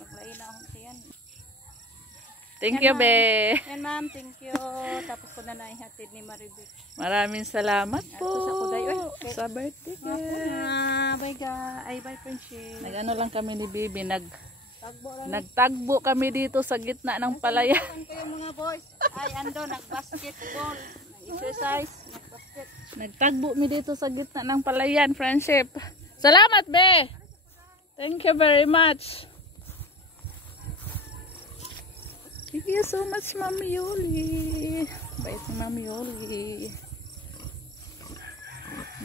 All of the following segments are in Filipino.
Maglain na akong tiyan. Thank you, be. Yan, ma'am. Thank you. Tapos ko na naihatid ni Maribel. Maraming salamat po. Sa birthday. Bye, guys. Ay, bye, friendship. Nag-ano lang kami ni Bibi. Nagtagbo kami dito sa gitna ng palaya. Kayo mga boys. Ay, ando. Nag-basketball. Nag-exercise. Nag-basket. Nagtagbo mi dito sa gitna ng palayan, friendship. Salamat, be. Thank you very much. Thank you so much, Mami Yoli. Bait si Mami Yoli.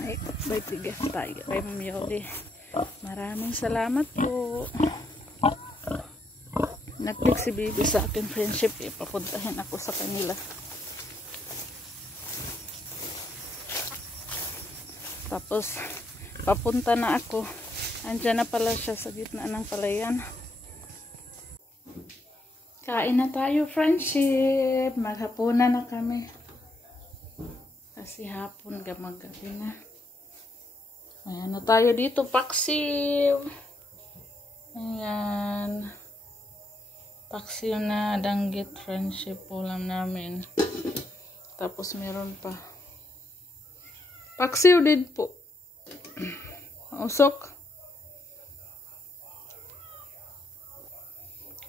Ay, bait tigas tayo kay Mami Yoli. Maraming salamat po. Nag-click si Bibi sa akin, friendship. Ipapuntahin ako sa kanila. Tapos, papunta na ako. Andiyan na pala siya sa gitna ng palayan. Kain na tayo, friendship. Maghapunan na kami. Kasi hapon, gamag-gabi na. Ayan na tayo dito, paksiw. Ayan. Paksiw na danggit, friendship. Ulam namin. Tapos meron pa. Paksiw din po. Usok.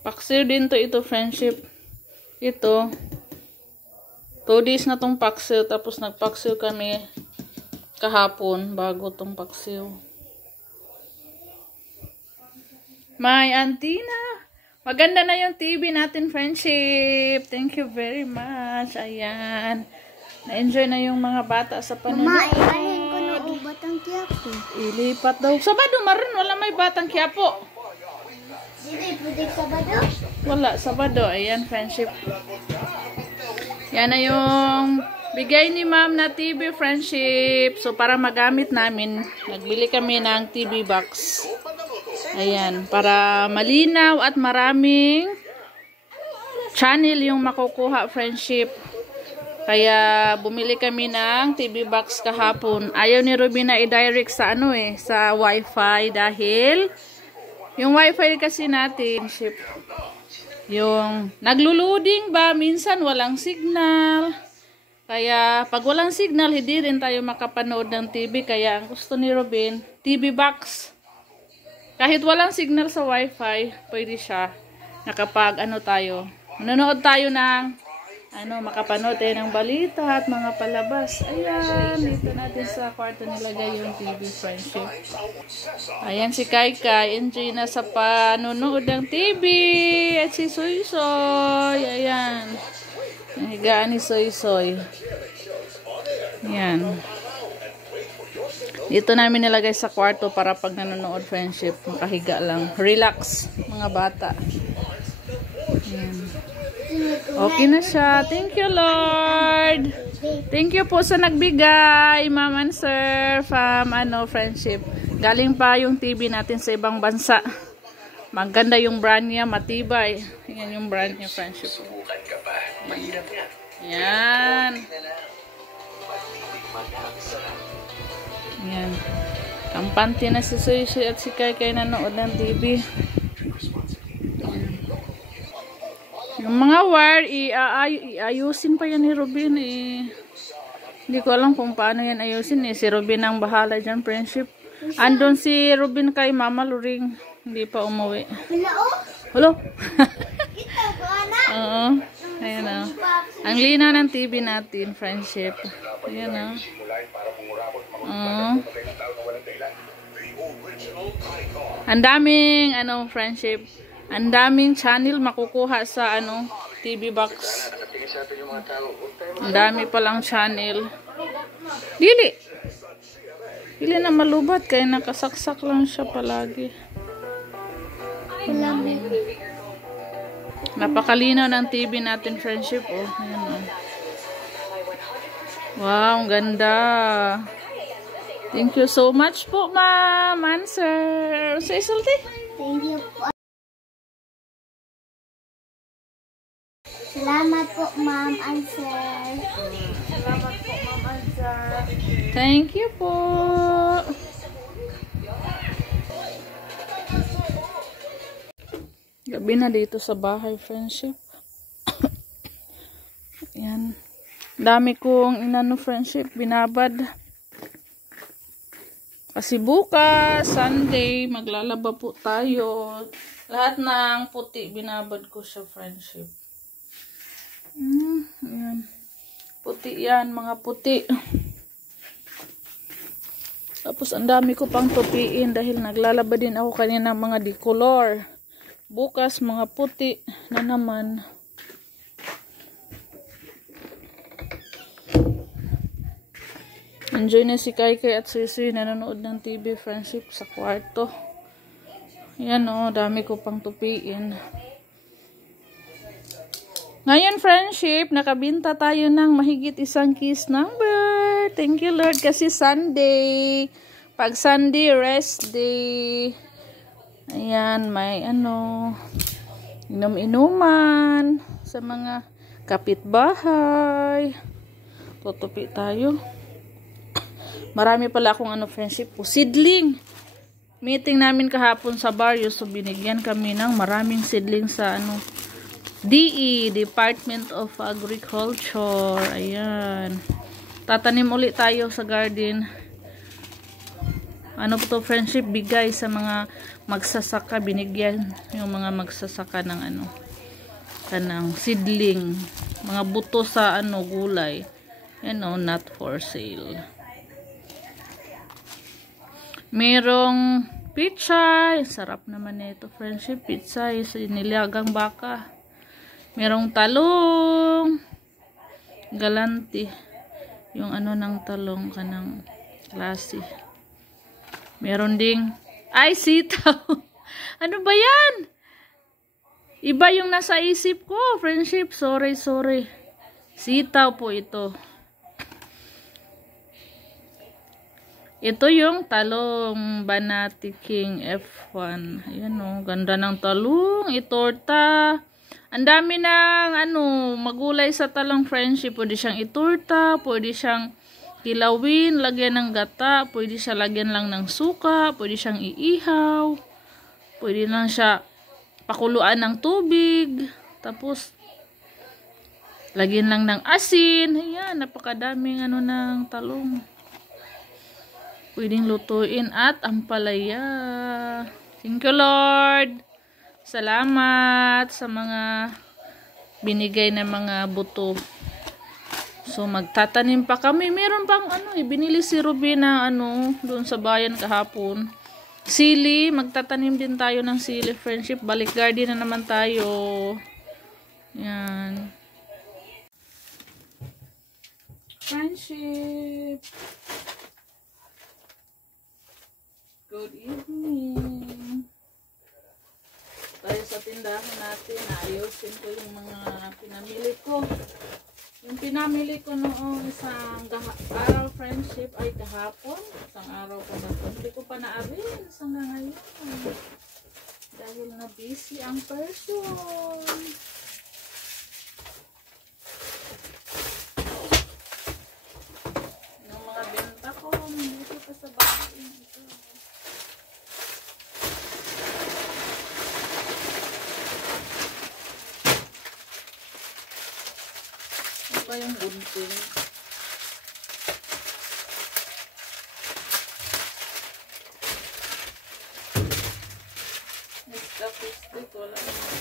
Paksiw din to ito, friendship. Ito. 2 days na tong paksiw. Tapos nagpaksiw kami kahapon bago tong paksiw. My antina. Maganda na yung TV natin, friendship. Thank you very much. Ayan. Na-enjoy na yung mga bata sa panonood. Mama, ibalhin ko na batang Quiapo. Ilipat daw. Sabado maroon. Wala may batang Quiapo. Hindi, pwede Sabado? Wala, Sabado. Ayan, friendship. Yan na yung bigay ni ma'am na TV, friendship. So, para magamit namin, nagbili kami ng TV box. Ayan, para malinaw at maraming channel yung makukuha, friendship. Kaya, bumili kami ng TV box kahapon. Ayaw ni Ruby na i-direct sa sa Wi-Fi dahil yung Wi-Fi kasi natin, yung naglo-loading ba, minsan walang signal. Kaya, pag walang signal, hindi rin tayo makapanood ng TV. Kaya, ang gusto ni Robin, TV box. Kahit walang signal sa Wi-Fi, pwede siya. Nakapag, manonood tayo ng, makapanood tayo ng balita at mga palabas. Ayan, dito natin sa kwarto nilagay yung TV, friendship. Ayan si Kai Kai, enjoy na sa panonood ng TV. At si Soy Soy, ayan. Nahigaan ni Soy Soy. Ayan. Dito namin nilagay sa kwarto para pag nanonood, friendship, makahiga lang. Relax, mga bata. Ayan. Okay na siya. Thank you, Lord. Thank you po sa nagbigay, Ma'am and Sir, from friendship. Galing pa yung TV natin sa ibang bansa. Maganda yung brand niya, matibay. Yan yung brand niya, friendship. Yan. Yan. Kampante na si Sushi at si Kai Kai nanood ng TV. Yung mga wire, iayusin pa yan ni Robin. Hindi ko alam kung paano yan ayusin. Si Robin ang bahala dyan, friendship. Andun si Robin kay Mama Luring. Hindi pa umuwi. Hello? Oo. Ayan o. Ang linaw ng TV natin, friendship. Ayan o. Oo. Ang daming, friendship. Ang daming channel makukuha sa TV box. Ang dami palang channel. Dili na malubat kaya nakasaksak lang siya palagi. Napakalinaw ng TV natin, friendship. Oh, ayan, oh. Wow, ang ganda. Thank you so much po, ma'am and sir. Say something. Thank you po. Salamat po, Ma'am and Sir. Salamat po, Ma'am and Sir. Thank you po. Gabi na dito sa bahay, friendship. Yan. Dami kong inano, friendship, binabad. Kasi bukas, Sunday, maglalaba po tayo. Lahat ng puti, binabad ko siya, friendship. Yan. Puti yan, mga puti. Tapos, ang dami ko pang tupiin dahil naglalaba din ako kanina ng mga decolor. Bukas, mga puti na naman. Enjoy na si Kaikai at Sisi nanonood ng TV, friendship, sa kwarto. Yan o, dami ko pang tupiin. Ngayon, friendship, nakabinta tayo ng mahigit 1 case number. Thank you, Lord, kasi Sunday. Pag Sunday, rest day. Ayan, may inom-inuman sa mga kapitbahay. Tutupi tayo. Marami pala akong friendship po. Seedling. Meeting namin kahapon sa barrio. So, binigyan kami ng maraming seedling sa DE, Department of Agriculture. Ayan. Tatanim ulit tayo sa garden. Ano po to, friendship? Bigay sa mga magsasaka. Binigyan yung mga magsasaka ng kanang seedling. Mga buto sa gulay. Not for sale. Merong pizza. Sarap naman nito, friendship. Pizza is nilagang baka. Merong talong. Galanti. Yung ng talong kanang klase. Meron ding sitaw. Ano ba yan? Iba yung nasa isip ko, friendship. Sorry. Sitaw po ito. Ito yung talong Banati King F1. Ayan o, ganda ng talong. Itorta. Ang dami ng magulay sa talong, friendship. Pwede siyang itorta, pwede siyang kilawin, lagyan ng gata, pwede siya lagyan lang ng suka, pwede siyang iihaw, pwede lang siya pakuluan ng tubig, tapos lagyan lang ng asin. Ayan, napakadaming ng talong. Pwedeng lutuin at ampalaya. Thank you, Lord. Salamat sa mga binigay na mga buto. So, magtatanim pa kami. Meron pang binili si Ruby na doon sa bayan kahapon. Sili. Magtatanim din tayo ng sili, friendship. Balik garden na naman tayo. Yan. Friendship. Good evening. Tayo sa tindahan natin. Ayusin ko yung mga pinamili ko. Yung pinamili ko noong isang araw, friendship, ay kahapon. Isang araw pa na ito. Hindi ko pa na-arin hanggang ngayon. Dahil na busy ang person. Yung mga benta ko, dito pa sa bahay. Ito. Ito yung gunting. Nescafe stick, wala naman.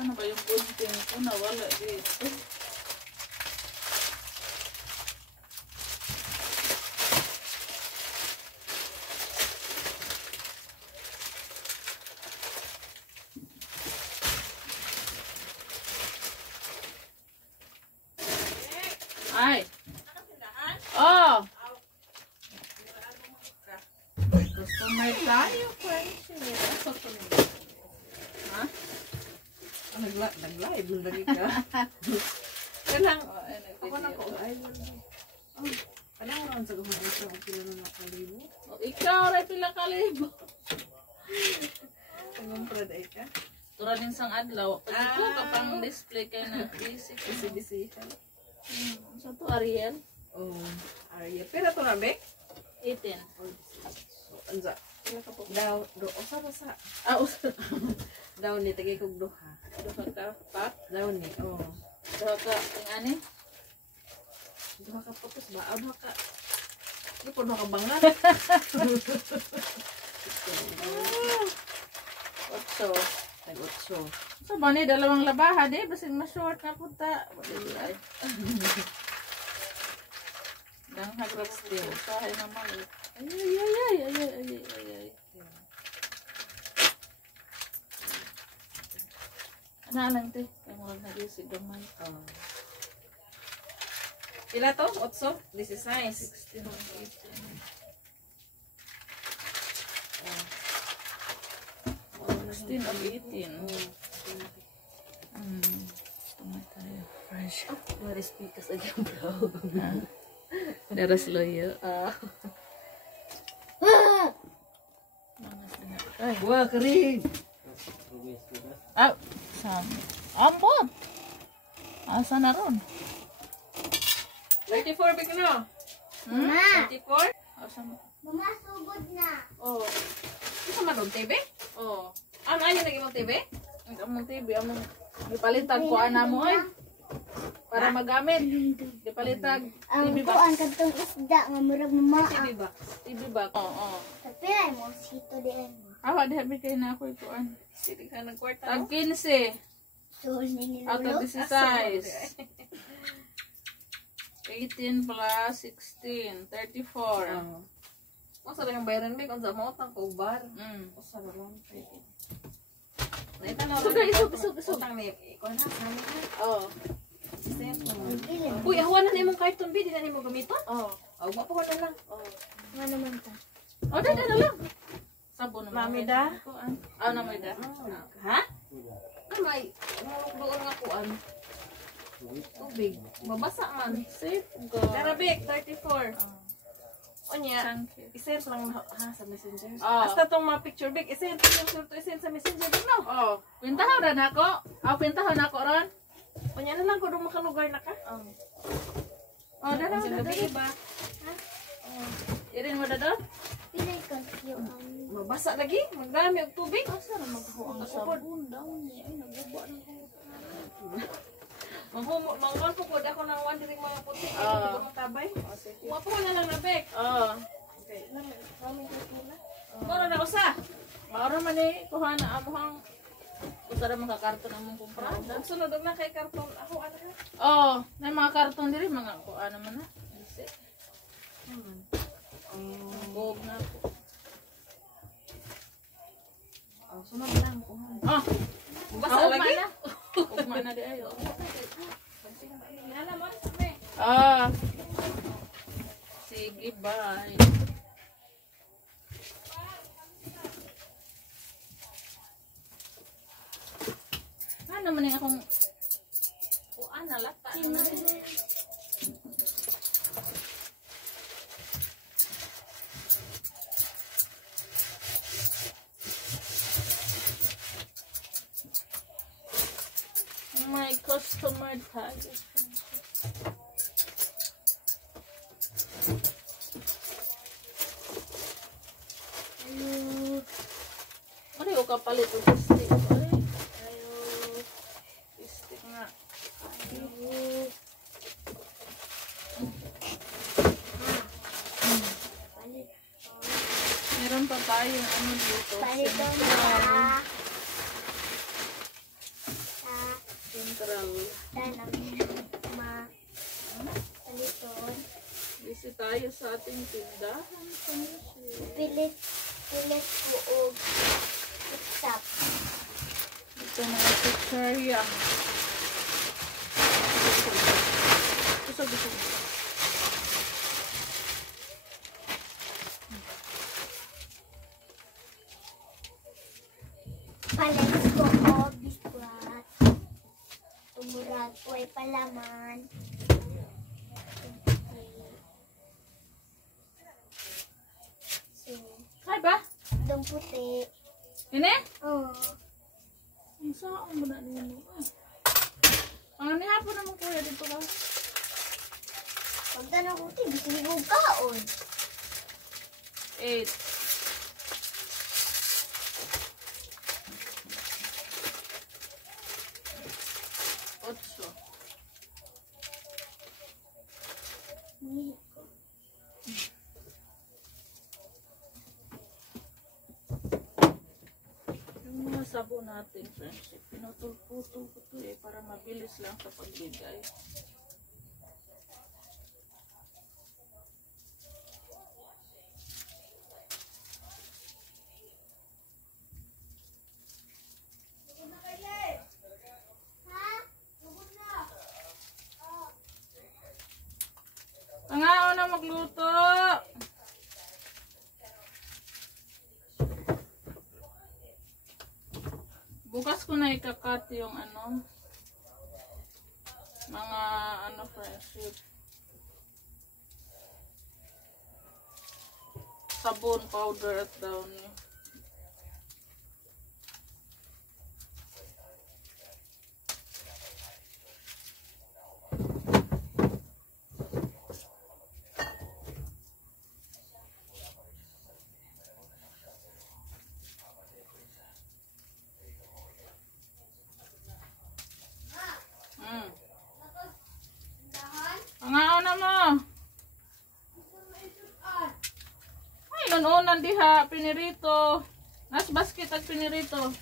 Ano ba yung gunting ko? Nawala dito. lagi ka. Kanang, Oh, ay, ako na ko, nag-video. ay, kanang ron sa gumawa ito, ang kilo na nakalibo. Oh, ikaw, ray pila kalibo. Tangumpra da ka. Tura din sang adlaw. Pag ito, kapang display kayo na basic. Bisi-bisihan. Sa to, Ariel? Oh, Arya. Pero ito na, Bek? 18. So, anza. Pila ka po? Daw, usa ba sa? Ah, usa. Daw ni, tagay kong duha. Duha ka, pak. Daw ni, oh. Duha ka, ang ani? Duha ka putos ba? Ah, duha ka. Hindi po, duha ka bangat. 8. Tag-otso. So, ba ni, dalawang labaha, di? Basing ma-short na punta. Ay. Dang hagrap still. Usahay naman. Ay, ay, ay, ay, ay, ay, ay, ay, ay. Ano lang, te? Kaya mo lang nag-isig gamay. Oh. Ila to? Otso? This is size. 16, 18. 16 of 18. Gusto mo tayo. Fresh. Marispi ka sa dyan, bro. Daras loyo. Mga sinat. Ay. Wah, kering! Ah, saan? Ambot! Asa na ron? 34, Bek, no? Mama! 34? Asa mo? Mama, sugod na. Oh. Ito man doon, TV? Oh. Ano, ayaw naging mong TV? Ang among TV, among ipalitan ko ana mo ay. Para magamit. Ipalitan Ang TV box. kuan kadtong isda nga murag mama. TV ba? TV box. Oo. Tapi ay mo sito di ay mo. Awa di habi kay na ako ikuan. Sili ka ng kwarta, Tag no? 15 So ni out of lolo. 16 size. 18 plus 16, 34. Oo. Masa rin yung bayaran, Bek? Kung sa mo, utang ko, bar. Masa rin lang. Naitanaw lang. Utang ni, ikaw na, sa amin na. Oh. Uy, ahuan na imong carton, B. Di na nimo gamiton? Oh. Aw, mapuha na lang. Oh. Nga naman ta. Oh, dada na lang. Sabon naman. Mami da? Ah, na may da. Ha? Ano may, doon nga kuan. Tubig. Mabasa man. Safe go. Tara, Bek, 34. Onya, Thank you. isend lang ha sa messenger. Oh. Hasta tong mga picture, Bek, isend sa messenger din, no? Oh. Pintahan na nako. Ah, pintahan nako ron. Onya na lang ko doon makalugar na ka. Oh, dada Sa na gabi ba? Irin mo dada? Pilay ka yung Mabasa lagi, magdami og tubig. Asa na maghuang sabon daw ni ay naguba na ko. Manghuman po ko ako ng one diring mga puti. Ah. Ito matabay. Kuha po na lang na, Bek. Oh. Okay. Namin ko na. Moro na usa. Maoro man ni kuha na amuhang usa ra mga karton among kumpra. Ang sunod og na kay karton. Ako ano ka? Oh, may mga karton diri mga kuha naman na. Isi. Bog na po. Oh, sunod lang. Ah, Basa lagi. ugma na di ayo. Nala mo sa Ah. Sige, bye. Ano man yung akong kuan na lata naman. My customer tag. Ano yung kapalit o stick? Ayo. Stick nga. Meron pa tayong ano dito. palito na. Central. Tanang ma. Paliton. Busy tayo sa ating tindahan. Pilit ko og stop. Ito mga picture yan. Gusto. Palit ko og biskwat. palaman. So, Ay ba? dong puti. Ini? Oh. Ang saan mo na nino? Ang nihapon naman kuya dito ka. Pag tanong ko ito, gusto niyo kong kaon. 8. Otso. Yung mga sabon natin, friendship, pinutol-putol ko to para mabilis lang sa pagbigay. Pangaon na magluto! Bukas ko na ikakat yung mga friendship. Sabon, powder at downy. Pangaon na mo. Ay, unan diha, pinirito. Nas basket at pinirito.